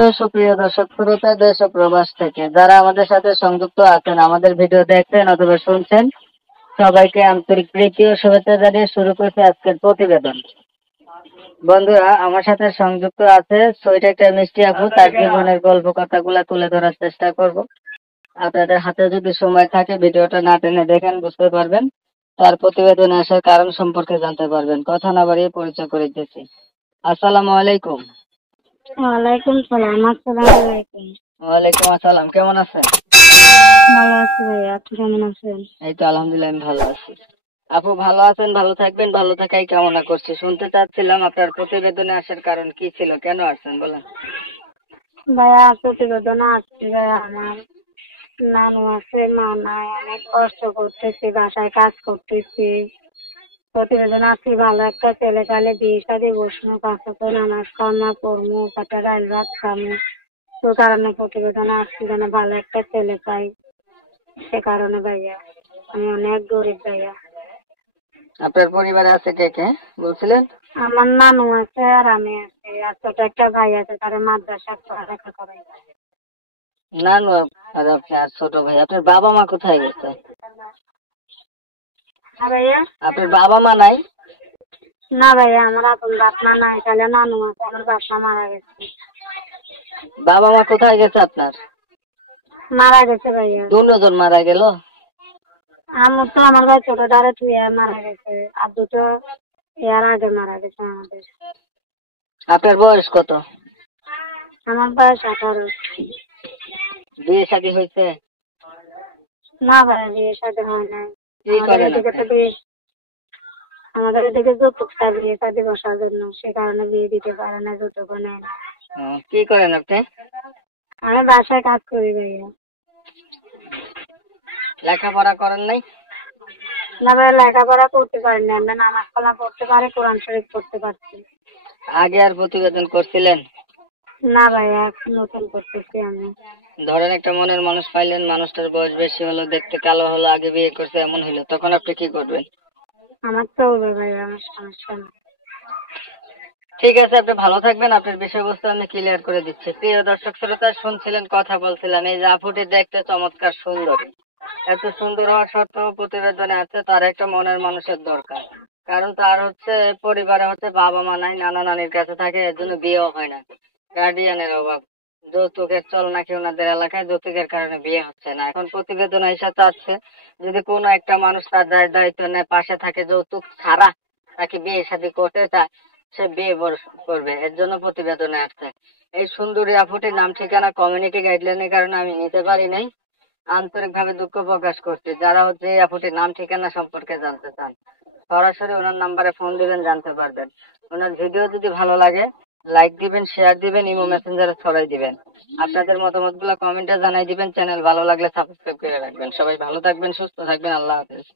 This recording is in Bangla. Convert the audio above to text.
তো সুপ্রিয় দর্শক শ্রোতা দেশ ও প্রবাস থেকে যারা আমাদের সাথে সংযুক্ত আছেন, আমাদের ভিডিও দেখছেন অথবা শুনছেন, সবাইকে আন্তরিক প্রীতি ও শুভেচ্ছা জানিয়ে শুরু করছি আজকের প্রতিবেদন। বন্ধুরা, আমার সাথে সংযুক্ত আছে সৈট একটা মিষ্টি আপু। তার জীবনের গল্প কথাগুলা তুলে ধরার চেষ্টা করব। আপনাদের হাতে যদি সময় থাকে ভিডিওটা না টেনে দেখেন, বুঝতে পারবেন, তার প্রতিবেদনে আসার কারণ সম্পর্কে জানতে পারবেন। কথা না বাড়িয়ে পরিচয় করে দিচ্ছি। আসসালামু আলাইকুম। ওয়ালাইকুম সালাম। আসসালামু আলাইকুম। ওয়ালাইকুম আসসালাম। কেমন আছেন? ভালো আছি ভাইয়া, আপনি কেমন আছেন? এই তো আলহামদুলিল্লাহ, আমি ভালো আছি। আপু ভালো আছেন, ভালো থাকবেন, ভালো থাকাই কামনা করছি। শুনতে চাচ্ছিলাম আপনার প্রতিবেদনে আসার কারণ কি ছিল, কেন আসছেন বলেন। ভাইয়া প্রতিবেদন আসছি ভাইয়া, আমার নানু আছে, মা নাই, অনেক কষ্ট করতেছি, বাসায় কাজ করতেছি। প্রতিবেদন আসছি, ভালো একটা ছেলে পেলে বিয়ে শাদী বসবো, কাছে তো নামাজ কান্না পড়বো, একটা ডাল ভাত খামো। তো কারণে প্রতিবেদন আসছি যেন ভালো একটা ছেলে পাই। সে কারণে ভাইয়া, আমি অনেক গরিব ভাইয়া। আপনার পরিবারে আছে কে কে বলছিলেন? আমার নানু আছে আর আমি আছি, আর ছোট একটা ভাই আছে, তারা মাদ্রাসা পড়ালেখা করে। নানু আর আপনি আর ছোট ভাই। আপনার বাবা মা কোথায় গেছে? হ্যাঁ ভাইয়া। আপনার বাবা মা নাই? না ভাইয়া, আমার আপন বাপ মা নাই, তাহলে নানু আছে, আমার বাসা মারা গেছে। বাবা মা কোথায় গেছে আপনার? মারা গেছে ভাইয়া। দুজন মারা গেল? আমার তো আমার ভাই ছোট দ্বারা তুই মারা গেছে, আব্বু তো এর আগে মারা গেছে আমাদের। আপনার বয়স কত? আমার বয়স 18। বিয়ে শাদী হয়েছে? না ভাইয়া, বিয়ে শাদী হয় নাই। কি আমাদের করেন এদিকে তো আপনি? বিয়ে, আমাদের এদিকে যৌতুক চাই বিয়ে শাদী বসার জন্য, সে কারণে বিয়ে দিতে পারে না, যৌতুক নেয় না। কি করেন আপনি? আমি বাসায় কাজ করি ভাইয়া। লেখাপড়া করেন নাই? না ভাই, লেখাপড়া করতে পারি না, আমি নামাজ কালাম পড়তে পারি, কোরআন শরীফ পড়তে পারছি। আগে আর প্রতিবেদন করছিলেন? না ভাইয়া, এখন নতুন করতেছি আমি। ধরেন একটা মনের মানুষ পাইলেন, মানুষটার বয়স বেশি হলো, দেখতে কালো হলো, আগে বিয়ে করছে এমন হলো, তখন আপনি কি করবেন? আমার চলবে ভাইয়া, আমার সমস্যা না। ঠিক আছে, আপনি ভালো থাকবেন। আপনার বিষয়বস্তু আমি ক্লিয়ার করে দিচ্ছি। প্রিয় দর্শক শ্রোতা, শুনছিলেন, কথা বলছিলেন, এই যে আপুটি দেখতে চমৎকার সুন্দরী, এত সুন্দর হওয়া সত্ত্বেও প্রতিবেদনে আছে তার একটা মনের মানুষের দরকার। কারণ তার পরিবারে বাবা মা নাই, নানা নানির কাছে থাকে, এর জন্য বিয়েও হয় না। গার্ডিয়ানের অভাব, যৌতুকের চল নাকি ওনাদের এলাকায়, যৌতুকের কারণে বিয়ে হচ্ছে না। এখন প্রতিবেদন এসে চাচ্ছে যদি কোনো একটা মানুষ তার দায়িত্ব নেয়, পাশে থাকে, যৌতুক ছাড়া তাকে বিয়ে শাদী করতে চায়, সে বিয়ে করবে। এর জন্য প্রতিবেদনে আসছে। এই সুন্দরী আপুটির নাম ঠিকানা কমিউনিটি গাইডলাইনের কারণে আমি নিতে পারি নাই। আন্তরিকভাবে দুঃখ প্রকাশ করছি। যারা এই আপুটির নাম ঠিকানা সম্পর্কে জানতে চান, সরাসরি ওনার নাম্বারে ফোন দিবেন, জানতে পারবেন। ওনার ভিডিও যদি ভালো লাগে লাইক দিবেন, শেয়ার দিবেন, ইমো মেসেঞ্জারে ছড়াই দিবেন। আপনাদের মতামত গুলো কমেন্টে জানাই দিবেন। চ্যানেল ভালো লাগলে সাবস্ক্রাইব করে রাখবেন। সবাই ভালো থাকবেন, সুস্থ থাকবেন। আল্লাহ হাফেজ।